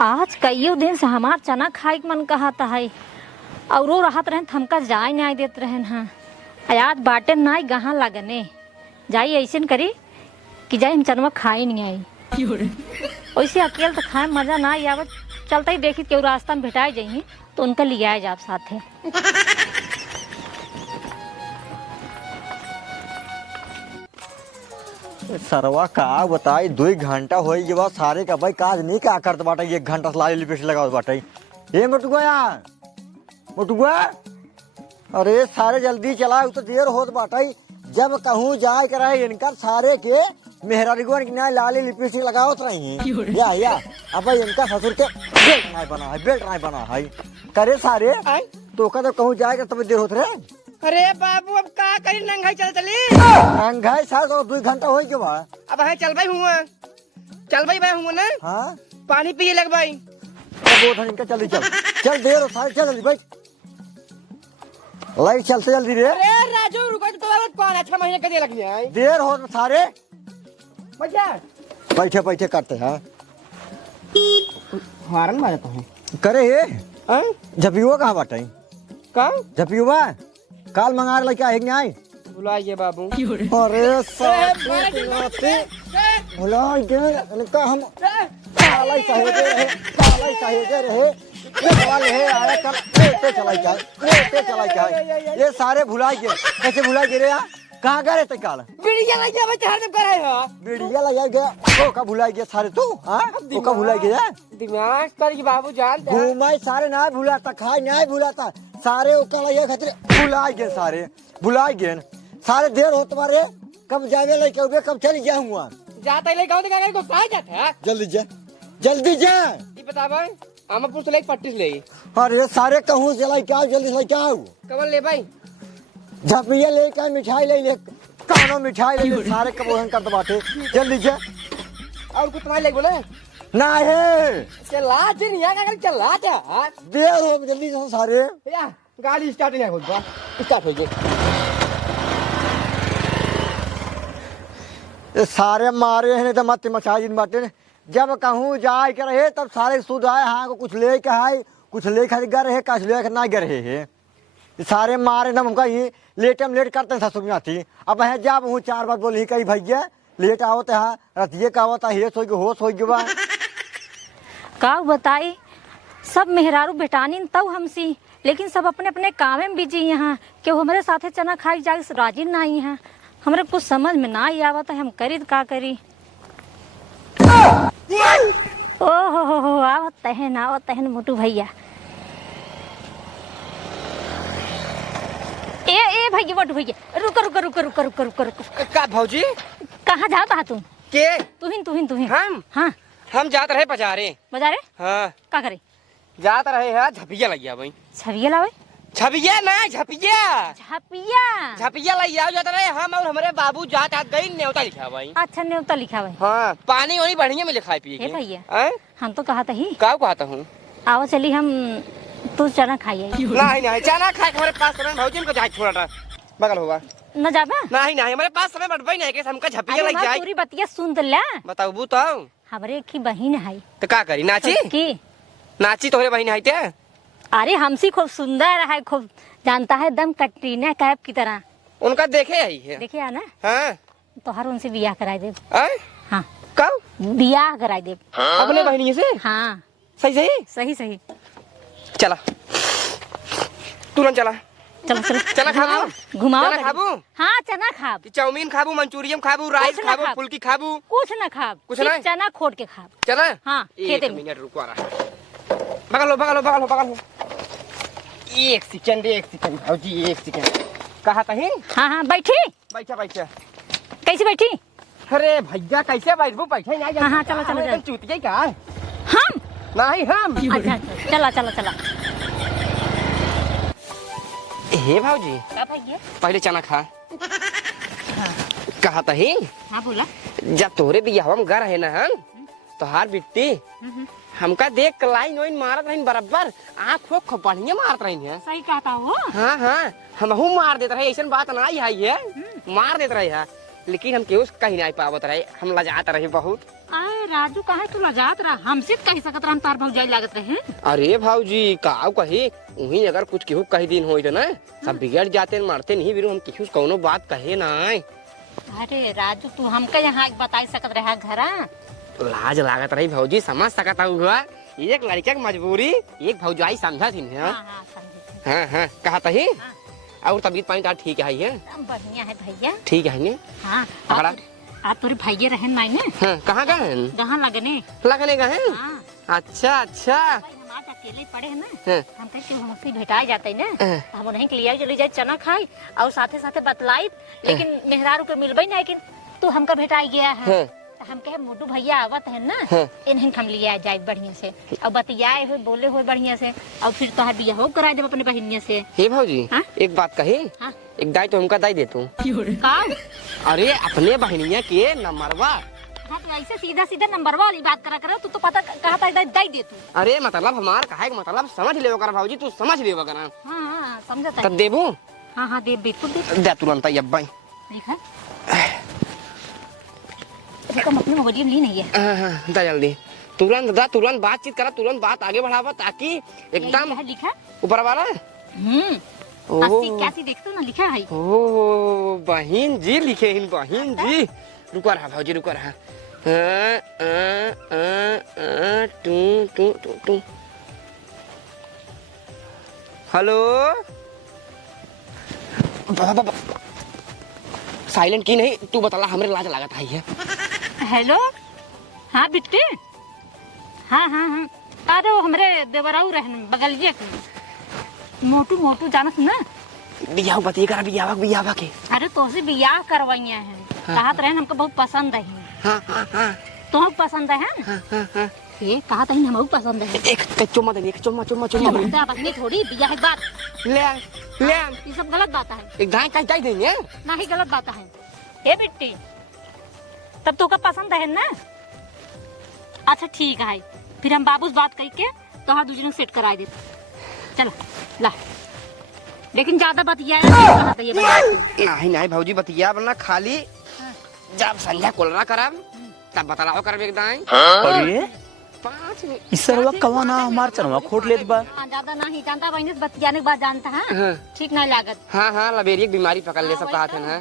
आज कईयो दिन से हमार चना खाए के मन कहता है और वो रहत रहन हमका जाए नहीं देत रहन। हाँ आज बाटे ना गहाँ लगने जाई ऐसे करी कि जाए हम चनवा खाए नहीं आई वैसे अकेले तो खाए मजा ना आई आवत। चलता ही देखी केहू रास्ता में भेटाई जाइए तो उनका ले आए जाब साथे। सरवा का बताई 2 घंटा हो गया सारे का भाई काज नहीं का करत बाटे 1 घंटा से लाली लिपस्टिक लगावत बाटे। ए मोटुआ यार मोटुआ अरे सारे जल्दी चलाओ तो देर होत बाटे। जब कहूँ जाए कराए इनका सारे के मेहरानिगुन की ना लाली लिपस्टिक लगावत रही या अब इनका ससुर के बेल्ट नहीं बना है करे सारे तो कहूँ जाएगा तब देर होत रहे। अरे बाबू अब का करी नंगाई चली नंगाई साल 2 घंटा हो गया अब है चल भाई हुआ ना। हाँ पानी पिए लग भाई इनका जल्दी चल देर हो सारे चल जल्दी भाई लाइट चलते जल्दी रे। अरे राजू रुको तो 5-6 महीने के दे लग जाए देर हो सारे बैठा बैठे करते हैं हारन मारता है करे ये झपियुआ कहाँ बाटे का झपियुआ काल मंगा लेके आए नहीं बुलाइए बाबू। अरे इनका हम काला चाहिए रहे ये सारे भुलाई गए कैसे भुलाई गए रे यार कहाँ गए थे काल बिड़िया लग गया बच्चा हरदम कर रहा है बिड़िया लगा गया तो का भुलाई गया सारे तू हां तो का भुलाई गया दिमाग कर कि बाबू जान घूमाई सारे ना भुलाता खाई नहीं भुलाता सारे ओकला ये खतरे भुलाई गए सारे देर हो तुम्हारे कब जावे लेके उबे कब चली जाऊंगा जाता ले गांव का को साथ जाता है जल्दी जा ये बता भाई आमापुर से लेके पट्टी ले अरे सारे कहूँ चलाई क्या जल्दी से क्या कमल ले भाई झपिया लेकर मिठाई ले कानो मिठाई ले सारे कबोहन कर बाटे जल्दी जा और कुछ तुम्हारे ले बोले ना है चला जी नहीं आगा कर चला जा देर हो जल्दी से सारे या गाड़ी स्टार्ट नहीं होगा स्टार्ट हो गई ये सारे मारे हैं तो मत मचा जिन बाटे जब कहूँ जाए के रहे तब सारे सुध आए हाँ को कुछ ले के आए कुछ ले कर गए रहे कुछ ले कर ना गए रहे सारे मारे ना हमका ये लेट करते हैं ससुर आती अब है जब हूँ 4 बार बोली कही भैया लेट आवत है रतिये का आवता हेस होश हो गया का बताई सब मेहरारू बेटानी तब हमसी लेकिन सब अपने अपने काम में बिजी यहाँ कि हमारे साथे चना खाई जाए राजी नहीं है हमारे कुछ समझ में ना ही आवता है हम करी का करी। ओ हो आवत है मोटू भैया ए भैया मोटू भैया रुको का भौजी कहाँ जाता तुम के तुहिन हम हाँ हम जाते रहे बाजारे हाँ का करे जाते रहे है झपिया लग गया भाई छविया लावे झपिया ना झपिया लग जाता रहे हम और हमारे बाबू जात गई न्योता लिखा भाई। अच्छा न्योता लिखा भाई हाँ पानी वानी बढ़िया मिले खाए पिए भैया हम तो कहा ही का कहता हूँ आओ चली हम तू चना खाइए नहीं चना खाए हमारे पास भौजी को जाए छोड़ा बगल होगा न जाबा नहीं हमारे पास समय बढ़ नहीं के हमका झपिया लग जाए पूरी बतिया सुन तो ला बताओ बू तो हमारे की बहन है तो का करी नाची तोहरे बहन है ते अरे हमसी खूब सुंदर है खूब जानता है एकदम कटरीना कैफ की तरह उनका देखे आई है देखे है ना हाँ तो हर उनसे बियाह कराए दे हाँ कब बियाह कराए दे अपने बहनी से हाँ सही चला तुरंत चला चला खाबू घुमाओ खाबू हाँ चना खाब चाउमीन खाबू मंचूरियन खाबू राइस खाबू फुल्की खाबू कुछ न खाब कुछ नहीं चना खोट के खाब चला हाँ खेते में मिनट रुको बगल हो 1 सेकंड भौजी 1 सेकंड कहा तही हाँ बैठी बैठा कैसे बैठी अरे भैया कैसे बैठबू बैठे नहीं हाँ चलो चूतिया क्या हम नहीं हम अच्छा चला हे भौजी पहले चना खा कहा तही हाँ बोला जब तोरे बियाह में घर है ना हम तोहार बिट्टी हमका देख के लाइन वाइन मारत रही बराबर आँख खूब बढ़िया मारत रही है सही कहता हो हाँ हम मार देते रहे ऐसा बात नहीं है मार देते रहे है लेकिन हम केहू कहीं नहीं पावत रहे हम लजाते रहे बहुत राजू कहाँ तू लजात रहा हमसे कही सकत रहा तार भौजाई लागत रहे। अरे भाऊजी का कही वही अगर कुछ केहू कही दिन हो ना सब बिगड़ जाते मारते नहीं बिरू हम केहू कौनो बात कहे ना। अरे राजू तू हमके यहाँ बताई सकत रहा घरा लाज लागत रही भाऊजी समझ सकता हुआ एक लड़के की मजबूरी एक भौजाई समझा थी। हाँ कहा तही और तबीयत पानी तार ठीक है बढ़िया है भैया ठीक है ने। हाँ पकड़ा आप तोरे भैया रहन मायने हाँ, कहाँ गए कहाँ लगने लगने गए हाँ। अच्छा अच्छा हम आज अकेले पड़े हैं ना हाँ। हम कहे हमसे भेटा जाते ना हाँ। तो हम उन्हें लिया चली जाए चना खाई और साथे साथे बतलाई लेकिन मेहरारू के मिलबे नहीं लेकिन तू हमका भेटाई गया है तो हम कहे मोटू भैया आवत है ना इन्हें हम लिया जाए बढ़िया से और बतियाए हुए बोले हुए बढ़िया से और फिर तो बियाह हो करा दे अपने बहनिया से। हे भाऊजी हाँ? एक बात कही हाँ? एक दाई तो हमका दाई दे तू अरे अपने बहनिया के नंबरवा। हाँ तो ऐसे सीधा सीधा नंबर वाली बात करा करो तू तो पता कहा था दाई दे तू। अरे मतलब हमार कहा मतलब समझ ले भाऊजी तू समझ ले करा। हाँ समझता तब देबू हाँ हाँ दे बिल्कुल दे तुरंत अब्बा देखा कम अपने मोबाइल में ली नहीं है। दा जल्दी तुरंत बातचीत करा तुरंत बात आगे बढ़ावा ताकि एकदम लिखा ऊपर वाला। क्या देखते ना लिखा है। ओ बहन जी लिखे हिन बहन जी रुको रहा भाजी रुको रहा टू हेलो साइलेंट की नहीं तू बता हमरे लाज लागत है। हेलो हाँ बिट्टी हाँ हाँ हाँ अरे वो हमरे देवराऊ रहन बगलिए मोटू मोटू जानत ना बियाह बतिए करा बियाह के। अरे तो से बियाह करवाइया है कहत रहन हमको बहुत पसंद है। हाँ हाँ हाँ तो पसंद है हाँ हाँ हाँ ये कहत है हमको पसंद है। एक चुम्मा दे एक चुम्मा बस नहीं थोड़ी बियाह की बात ले ये सब गलत बात है। एक दाई का दाई देंगे ना ही गलत बात है। हे बिट्टी तब तो का पसंद है ना। अच्छा ठीक है फिर हम बाबू से बात करके तो हाँ दूसरे सेट कराए देते चलो ला लेकिन ज्यादा बतिया नहीं भाऊजी बतिया वरना खाली जब संध्या कोलरा करब तब बतलाओ करब एकदम। अरे 5 मिनट इसरवा कवाना हमार चरवा खोट लेत बा। ज्यादा नहीं जानता बहन बतियाने के बाद जानता है ठीक नहीं लागत। हाँ लबेरिया बीमारी पकड़ ले सब कहा थे ना।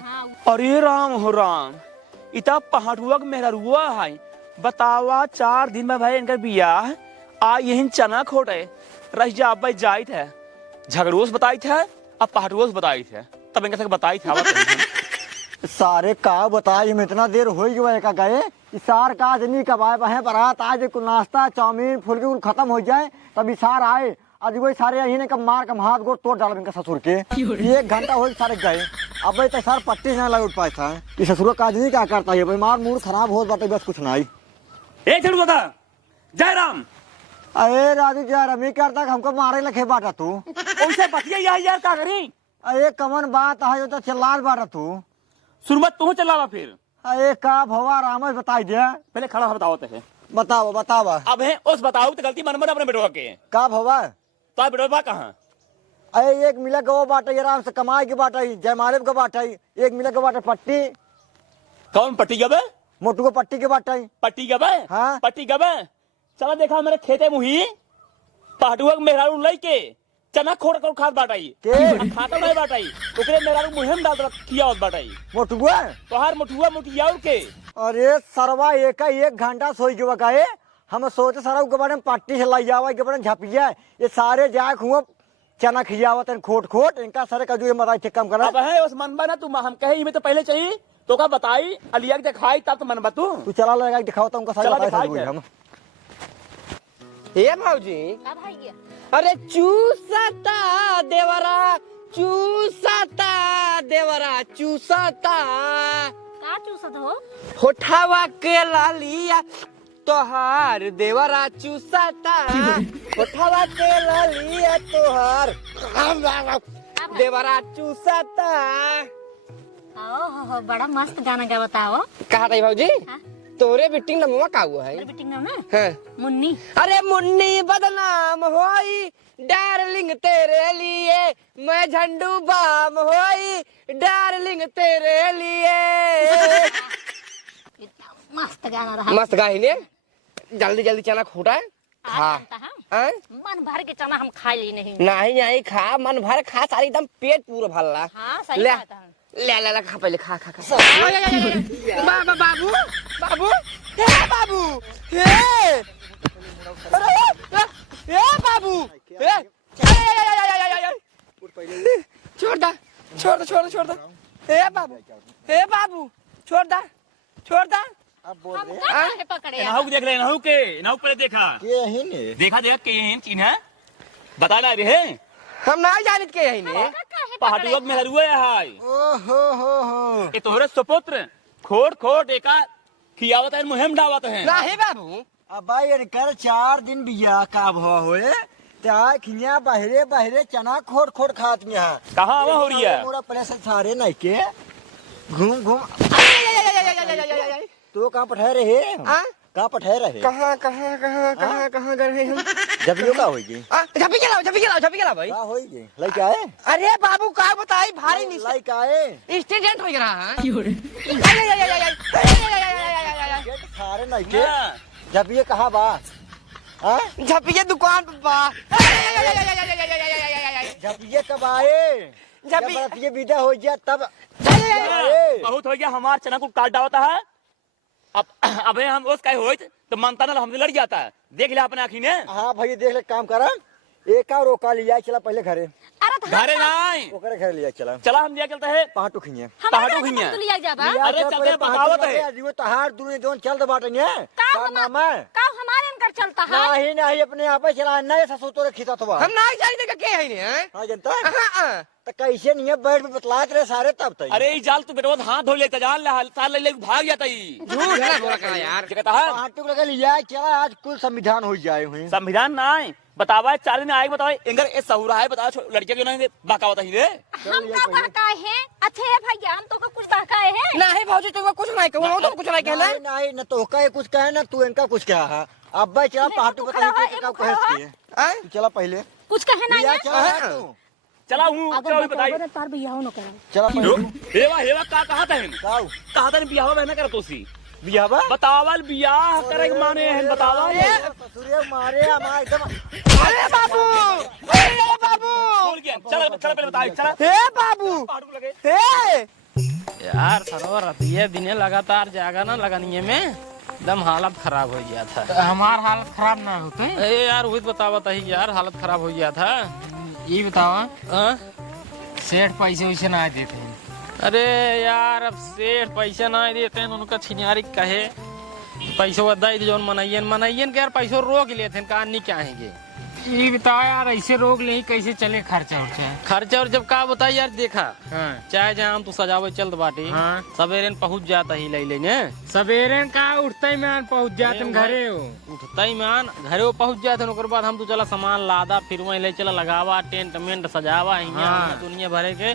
अरे राम हो राम इता पहाड़ुआ के मेहरुआ है बतावा 4 दिन में भाई इनका बियाह आ यही चना खोटे रह जा भाई जाइत है झगड़ोस बताई थे अब पहाड़ुआ से बताई थे तब इनका बताई था सारे का बताई हम इतना देर हो गया का गए इसार का आदमी कब आए बहे बारात आज कुछ नाश्ता चाउमीन फुलकी कुल खत्म हो जाए तब इसार आए आज वही सारे यही ने कब मार कम हाथ गोड़ तोड़ डाल इनका ससुर के 1 घंटा हो सारे गए अब भाई तो सर पट्टी ना लग उठ पाए था ये ससुर का आदमी क्या करता है बीमार मूड खराब हो बात बस कुछ नहीं। एक झूठ बता जय राम। अरे राजू जय रमी करता हमको मारे लखे बाटा तू उनसे बतिया यार क्या करी। अरे कमन बात है जो तो चिल्लाल बाटा तू सुरमत तू चला फिर। अरे का भवा राम बताई दे पहले खड़ा बताओ ते बताओ अब है उस बताओ तो गलती मन अपने बेटवा के का भवा तो बेटवा कहाँ। अरे एक मिला गो बाटा आराम से कमाई के बाटा जयमाले के बाटा एक मिला के बाटा पट्टी कौन पट्टी गबे मोटू को पट्टी के बाटा पट्टी गबे हाँ पट्टी गबे चला देखा मेरे खेते मुही पहाड़ुआ मेहरारू लई के चना खोड़ कर खाद बाटाई खाता नहीं बाटाई ओकरे मेहरारू मुहिम डाल किया होत बाटाई मोटुआ तोहार मोटुआ मोटिया के। अरे सरवा एक घंटा सोई के बकाए हम सोचे सारा के बारे में पट्टी से लाई जावा के बारे में झपिया ये सारे जाए हुआ चना खियावत खोट इनका सारे का जो मराई ठीक काम करा। अब है उस मनबा ना तू हम कहे में तो पहले चाहिए तो का बताई अलिया के दिखाई तब तो मनबा तू चला लगा दिखाओ तो उनका सारा हम हे भाऊजी अरे चूसता देवरा चूसता का चूसत हो होठावा के लालिया तोहार देवरा चूसता होठावा के लालिया तोहार देवरा चूसता। ओ बड़ा मस्त गाना गा बताओ कहा था भाऊजी तोरे बिटिंग नमवा का हुआ है बिटिंग नाम ना हाँ। मुन्नी अरे मुन्नी बदनाम होई डार्लिंग तेरे लिए मैं झंडू बाम होई डार्लिंग तेरे लिए मस्त गाना रहा मस्त गाई ने जल्दी जल्दी चना खोटा है खा हैं? मन भर के चना हम खा ली नहीं। नहीं नहीं खा मन भर खा सारी एकदम पेट पूरा भरला हाँ सही ले बात है। ले ले ले खा पहले खा खा खा बाबा बाबू बाबू हे बाबू हे अरे हे बाबू हे छोड़ दा छोड़ दा छोड़ दा छोड़ दा हे बाबू छोड़ दा छोड़ दा अब बोल हम रहे काहे पकड़े नाहु देख ले नाहु पहले देखा के यही ने देखा के यही चीन है बताना रे है हम ना जानित के यही ने पहाड़ुआ में हरुए है ओहो हो ये तोहरे सुपुत्र खोट खोट एका खियावत है मुहिम डावत है नहीं बाबू अब भाई इनकर 4 दिन बिया का भवा होए त्या खिया बहरे बहरे चना खोट खोट खात में है कहाँ आवा हो रही है पूरा प्रेशर सारे नहीं के घूम घूम तो कहाँ पठे रहे कहाँ पठे रहे कहाँ कहाँ कहाँ कहाँ कहाँ गए हम जब यो का होगी झपी के लाओ भाई का होगी लाइक आए अरे बाबू का बताई भारी निश्चय लाइक आए स्टूडेंट हो रहा है सारे नहीं के जब ये कहा बा झपिए दुकान पे बा जब ये कब आए जब जब ये विदा हो गया तब बहुत हो गया हमार चना को काट डालता है अब अबे हम उसका होइत तो मनता ना हमसे लड़ जाता है देख ले अपने आँखी ने हाँ भाई देख ले काम करा एक और रोका लिया चला पहले घरे अरे तो घरे नहीं ओकरे घर लिया चला चला हम लिया चलते है पहाटू खिए पहाड़ों खिया तू लिया जाबा अरे चलते बतावत है जीव तहार दूर दोन चल दे बाटे ने का नाम है का हमारे इनकर चलता है नहीं नहीं अपने आप चला नहीं ससुर तोरे खींचा तो हम ना जाने के है ने हां जनता तो कैसे नहीं है बैठ पे बतलात रहे सारे तब तक अरे ये जाल तू बेटा हाथ धो लेता जाल साल ले भाग जाता ही झूठ है बोला का यार कहता है पहाटू लगा लिया चला आज कुल संविधान हो जाए हुए संविधान नहीं बतावा 4 दिन आए बताओ इंगर ए सहुरा है बताओ लड़के क्यों नहीं बकावत ही रे हम का बहकाए हैं अच्छे है भैया हम तो कुछ बहकाए हैं नहीं भौजी तो कुछ नहीं कहूं तो कुछ नहीं कहना नहीं नहीं न तो का कुछ कहे ना तू इनका कुछ कहा है अब भाई चला पहाटू बता का कहे तू चला पहले कुछ कहे ना लिया चला तू चला हूं क्या बताई तार भैया हो न करे चला पहले हेवा हेवा का कहा था काऊ कहा था बियाह बहना कर तोसी बिया बा बतावल बियाह करे के माने हैं बतावा ससुरे मारे हमार एकदम अरे बाबू बोल गया चल चल पहले बताई चल हे बाबू पहाड़ू लगे हे यार सरोवर ये दिन लगातार जागा ना लगानी में एकदम हालत खराब हो गया था। हमार हालत खराब ना होते ए यार वही बतावा था यार हालत खराब हो गया था। ये बतावा हाँ? सेठ पैसे वैसे ना देते हैं। अरे यार अब सेठ पैसे ना देते हैं उनका छिनियारी कहे पैसों दे जो मनाइयन के यार पैसों रोक लेते हैं कहानी क्या है ये बताओ यार ऐसे रोक ले कैसे चले खर्चा उर्चा खर्चा और जब का बताई यार देखा हाँ चाहे जहाँ तू सजावे चलत बाटी हाँ सवेरे पहुँच जाता ही ले लेने सवेरे का उठते ही मैं पहुँच जाते अरे घरे हो उठता ही मान घरे पहुँच जाते हैं बाद हम तो चला सामान लादा फिर वहीं ले चला लगावा टेंट मेंट सजावा हाँ। दुनिया भरे के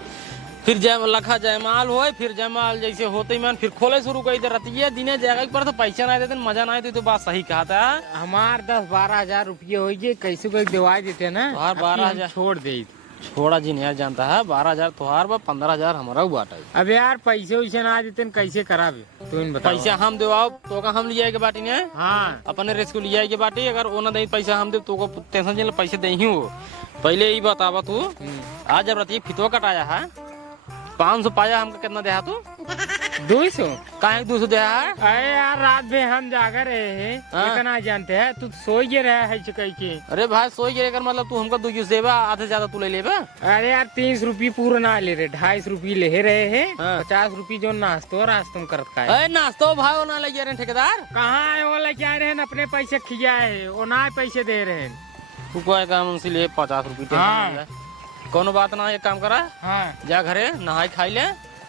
फिर जय लखा जयमाल हो फिर जयमाल जैसे होते ही मान फिर खोले शुरू कर रतिये दिने जगह पर तो पैसा ना देते मजा ना आते तो बात सही कहा था। हमार 10-12 हजार रुपये हो गए कैसे कोई दिवाई देते ना और 12,000 छोड़ दे छोड़ा जी नहीं यार जानता है 12,000 तुहार 15,000 हमारा बाटा है। अब यार पैसे वैसे ना देते कैसे कराबे तू इन बता पैसा हम देवाओ तो का हम लिया के बाटी ने हाँ अपने रेस को लिया के बाटी अगर वो ना दे पैसा हम दे तो को टेंशन जिन पैसे दे ही हो पहले ही बतावा तू आज जब रतिये फितवा कटाया है 500 पाया हमको कितना दिया तू 200 काहे 200 दिया है। अरे यार रात में हम जाकर रहे हैं इतना जानते हैं तू सो ही रहा है कहीं के अरे भाई सोई गिरे कर मतलब तू हमको 200 देवा आधे ज्यादा तू ले लेबा। अरे यार 30 रुपये पूरा ना ले रहे 250 रुपये ले रहे हैं हाँ। 50 रुपये जो नाश्तो रास्तों करत का है अरे नाश्तो भाई ना ले रहे ठेकेदार कहाँ है वो लेके आ रहे हैं अपने पैसे खिया है वो ना पैसे दे रहे हैं तू कोई काम उनसे ले 50 रुपये हाँ। कोनो बात ना एक काम करा हाँ जा घरे नहाई खाई ले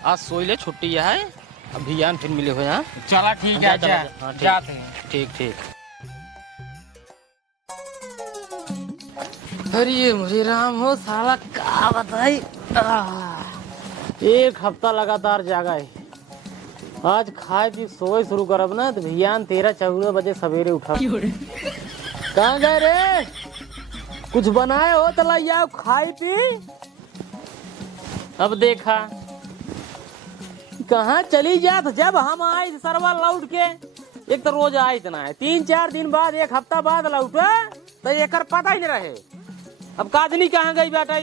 आज सोई ले छुट्टी है अभी यान फिर मिले हो यहाँ चला ठीक है चला, जा हाँ, ठीक। जाते हैं ठीक ठीक। अरे मुझे राम हो साला का बताई एक हफ्ता लगातार जागा है आज खाए पी सोए शुरू करब ना तो भियान 13-14 बजे सवेरे उठा कहाँ गए रे कुछ बनाए हो तो लाई आओ खाई पी। अब देखा कहाँ चली जात जब हम आए सरवा लौट के एक तो रोज आए इतना है, 3-4 दिन बाद, 1 हफ्ता बाद लौटे तो एक पता ही नहीं रहे। अब काजनी कहाँ गई बेटा?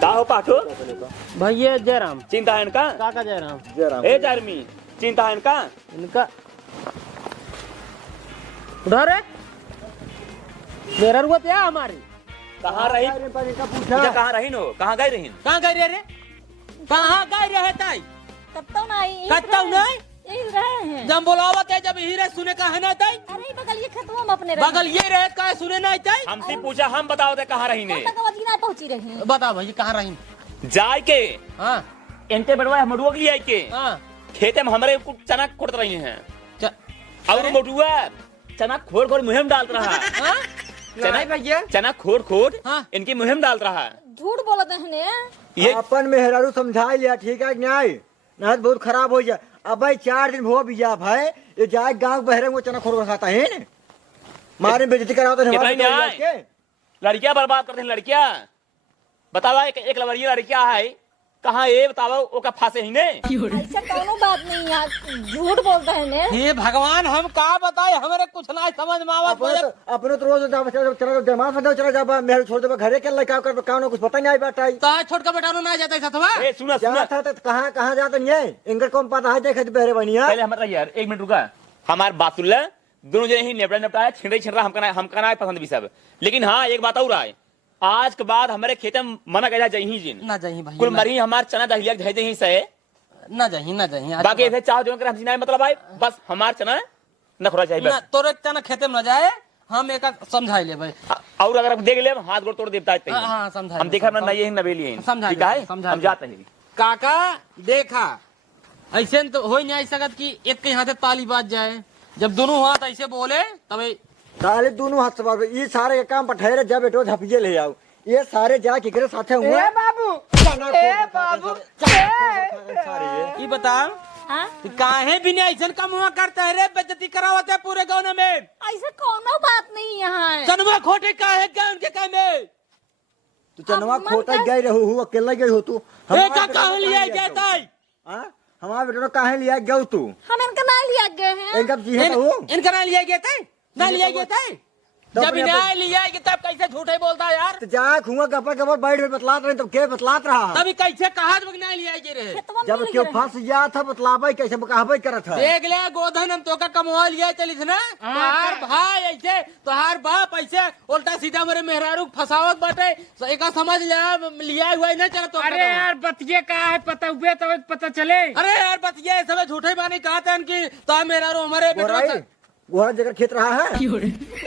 का हो पाठो भैया जयराम, चिंता है इनका? काका जयराम। ए जरमी चिंता है इनका? इनका उधर है मेरा रुआ क्या हमारी? कहाँ रही? पूछा कहाँ रही नो? कहाँ गई रही? कहाँ गए रे? कहाँ गए रहे ताई? कत्तो नहीं कत्तो नहीं? यही रहे हैं। जब बोलावत है, जब हीरे सुने का है ना ताई? अरे बगल ये खतवा में अपने रहे। बगल ये रहे का सुने नहीं ताई? हमसे पूछा, हम बताओ दे कहाँ रही ने? ना पहुंची रही हैं। बता भाई कहाँ रही? जाय के हाँ इनते बड़वा मडुआ के लिए के हाँ खेते में हमारे कुछ चना खोद रही हैं च- और मडुआ चना खोद खोद मुहिम डाल रहा है। हाँ? चना भैया चना खोद खोद हाँ। इनकी मुहिम डाल रहा है। झूठ बोलते हैं। ये अपन मेहरारू समझा लिया, ठीक है न्याय ना बहुत खराब हो जाए। अब भाई 4 दिन हो भी भाई, ये जाए गाँव बहरे वो चना खोर खाता है न, मारे बेइज्जती कराओ तो कितना हमारे न्याय? के। लड़कियां बर्बाद करते हैं लड़कियां। बतावा एक लवरिया लड़कियां है कहाँ ये बतावा ओका फांसे ही ने? ऐसा कोनो बात नहीं है, झूठ बोलते हैं ने। हे भगवान, हम का बताए, हमारे कुछ ना समझ में आवत। अपने तो रोज चला दिमाग में चला जा मेरे छोड़ दे घरे के लड़का कर काम कुछ पता नहीं आई बात आई। तो छोट का बेटा ना जाता है सतवा? ए सुना सुना था तो कहाँ जाते नहीं है इनका कौन पता है देखे बहरे बनिया। पहले हमारा यार 1 मिनट रुका। हमार बात सुन ले, दोनों जने ही निपटाया छिड़ रहा हमका ना पसंद भी सब। लेकिन हाँ एक बात और है, आज के बाद हमारे खेते में मना कह जाही जिन ना जाही भाई, कुल मरी हमार चना दहिया भेज दही से ना जाही ना जाही। बाकी ऐसे चाहो जो कर हम जिनाए मतलब भाई बस हमार चना न खोरा चाहिए ना बस। तोरे तना खेते में ना जाए, हम एक समझाई ले भाई। और अगर देख ले हाथ गोड़ तोड़ देता है हाँ समझाई, हम देखा ना ये नवेली है समझा ठीक है समझा हम जाते हैं। काका देखा ऐसे तो हो नहीं सकत कि एक के हाथे ताली बाज जाए। जब दोनों हाथ ऐसे बोले तब सारे दोनों हाथ से ये सारे काम पर ठहरे जब बेटो झपिए ले आओ, ये सारे जा के साथे हुए। बाबू ये बताओ हाँ? काहे भी नहीं ऐसा कम हुआ करते है रे, बेइज्जती करावते है पूरे गाँव में। ऐसा कोनो बात नहीं यहाँ है। सनवा खोटे काहे क्या उनके काम में? तू चनवा खोटा गई रहू अकेला गई हो तू। का कहाँ लिया जाता है? हमारा बेटो कहाँ लिया गया तू? हम इनका ना लिया गए हैं। इनका जी है तो इनका ना लिया गया था? ना लिया गया था? तो जब अपने- ना लिया गया तब कैसे झूठे बोलता है यार? तो जा खुआ गपा गपर बैठ में बतलात रहे तब के बतलात रहा। तभी कैसे कहा जब ना लिया गया रहे? खेतवा में जब मिल क्यों गए फंस गया था बतलावे कैसे कहबे करत है। देख ले गोधन, हम तो का कमवा लिया चलिस ना तोहार भाई ऐसे, तोहार बाप ऐसे उल्टा सीधा मेरे मेहरारू फसावत बाटे, एक समझ लिया हुआ नहीं चला तो। अरे यार बतिये का है पता हुए तो पता चले। अरे यार बतिया सब झूठे बानी कहा था इनकी, तो मेहरारू हमारे बेटो गोरा जगह खेत रहा है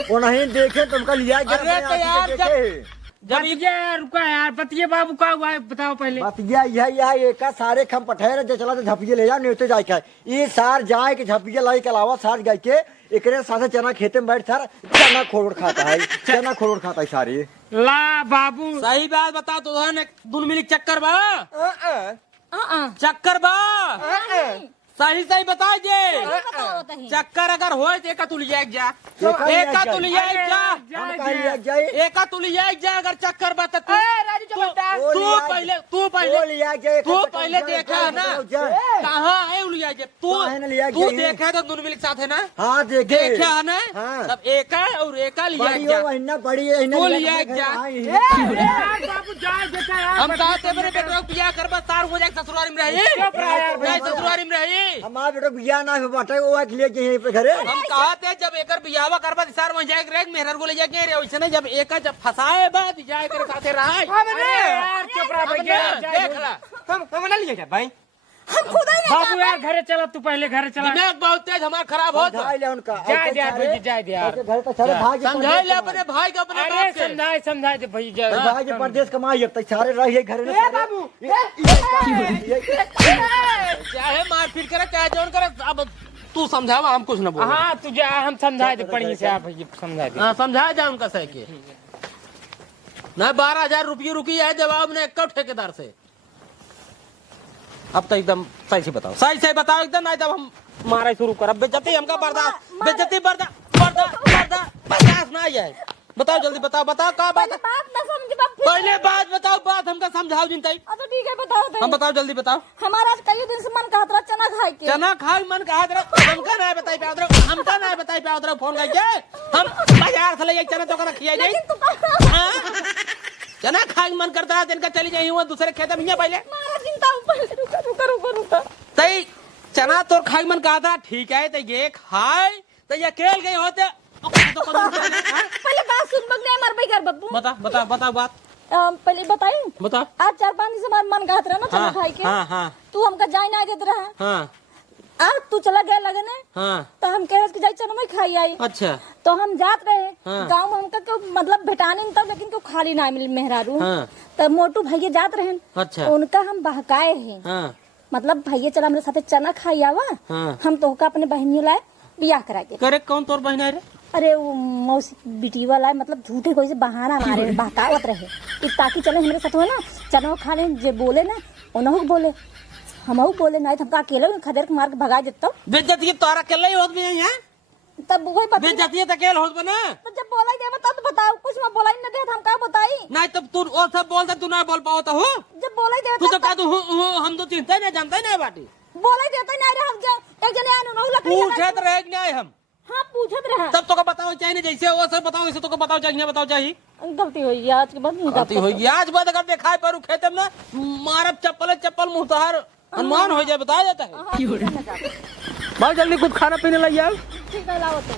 वो नहीं देखे तुमका लिया गया। अरे तो यार जब बतिये रुका यार, बतिये बाबू का हुआ है बताओ पहले। बात यह एक सारे खम पठेर जो चला झपिए ले जा नहीं जाए के ये सार जाए के झपिए लाई के अलावा सार गाय के एकरे साथे चना खेते में बैठ सर चना खोड़ खाता है, चना खोड़ खाता है सारी। ला बाबू सही बात बता तो दुन मिली चक्कर बा, चक्कर बा सही सही बता जे। बताओ तही। चक्कर अगर हो एक तू लिया जा, एक तू लिया जा, हम कहाँ लिया जाए एक तू लिया जा। अगर चक्कर बा तो तू वो पहले लिया जाए तू पहले देखा है ना कहाँ है लिया जा? काहे न लिया तू गया? देखा है तो दुन मिली साथ है ना, हाँ देखे देखा है ना? हाँ। तब एका और एका लिया बड़ी जा। हो वहीना बड़ी है तू लिया जा। बाबू जाए देखा यार। हम कहते मेरे बेटो बियाह करबा सार हो जाए ससुरारी में रही, नहीं ससुरारी में रही। हमारा बेटा बिया ना हो बाटे वो आके ले के यहीं पे घरे। हम कहते जब एकर बियाह करबा सार वहीं जाए रे मेहर को ले जाके रे, वैसे नहीं जब एक जब फसाए बात जाए कर साथे रहा। अरे यार चुप रहा भैया। देख ला हम ना लिया भाई। हम खुद ही नहीं बाबू यार घरे चला, तू पहले घरे चला। दिमाग बहुत तेज हमारा खराब हो। समझा ले उनका जाए दे यार भैया, जाए दे यार। ऐसे घर तो सारे भाग समझा ले अपने भाई को अपने अरे बाप से। समझाए दे भैया। भाग के परदेश कमाई अब तक सारे रहिए घरे में बाबू चाहे मारपीट करे चाहे जौन करे, अब तू समझावा हम कुछ न बोल। हाँ तू जा, हम समझाए दे बढ़िया से आप भैया समझा दे। हाँ समझा जा उनका सही के ना 12,000 रुपये रुकी है जवाब ने कब ठेकेदार से। अब तो एकदम सही से बताओ, सही से बताओ एकदम, नहीं तब हम मारा शुरू कर। बेइज्जती हमका बर्दाश्त, बेइज्जती बर्दाश्त ना जाए, बताओ जल्दी बताओ बताओ का बात है? बात ना समझ बाप पहले बात बताओ, बात हमका समझाओ जिनताई। अच्छा ठीक है बताओ हम बताओ जल्दी बताओ। हमारा आज कई दिन से मन कहत रहा चना खाए के चना खाई मन कहा तेरा हमका ना बताई पे उधर, हमका ना बताई पे उधर फोन करके हम बाजार से ले जाए चना तो करा खिया जाए। चना खाई मन करता है दिन का चली जाई हुआ दूसरे खेत में पहले मारा चिंता रुका तई चना तो खाई मन कहा था ठीक है, तो ये खाए तो ये अकेले गए होते पहले बात सुन बगने मर भाई कर बब्बू बता बता बता बात पहले बताई बता। आज 4-5 दिन से हमारा मन कहत रहा ना चना खाए के हाँ हाँ तू हमका जाए ना देत रहा हाँ आज तू चला गया लगने हाँ तो हम कह रहे कि जाई चना में खाई आई अच्छा तो हम जात रहे हाँ। गाँव में हमका क्यों मतलब भेटाने नहीं तब लेकिन क्यों खाली ना मिल मेहरारू हाँ। तो मोटू भैया जात रहे अच्छा उनका हम बहकाए हैं हाँ मतलब भैया चला मेरे साथे चना खाई आवा हाँ। हम तो अपने बहनियों लाए बियाह करा के करे कौन तोर बहन है रे? अरे वो मौसी बिटी वाला मतलब झूठे कोई से बहाना मारे बहकावत रहे कि ताकि चले हमारे साथ हो ना चना खा ले जे बोले ना उनहु बोले हमहु बोले नहीं हमका अकेले खदेर के मार के भगा देता बेइज्जती की तोरा अकेले ही होत भी है तब वही बता बेइज्जती तो अकेले होत बना तो जब बोला ही देवा तब बताओ कुछ मैं बोला ही ना दे हम का बताई नहीं तब तू और सब बोलता तू ना बोल पाओ तो हो जब बोला ही तू देवा तो कह दू हम तो चिंता ही नहीं जानते ही नहीं बाटी बोला ही देता नहीं रहा हम क्या एक जने आनो नहु लकड़ी पूछत रहे कि नहीं हम हां पूछत रहा तब तो का बताओ चाहिए नहीं जैसे वो सब बताओ इसे तो का बताओ चाहिए बताओ चाहिए गलती हुई आज के बाद नहीं गलती होगी आज बाद अगर दिखाई पर खेते में ना मारब चप्पल मुंह तोहार अनुमान हो जाए बताया जाता है। बहुत जल्दी कुछ खाना पीने लग जाओ ठीक है लाओ तो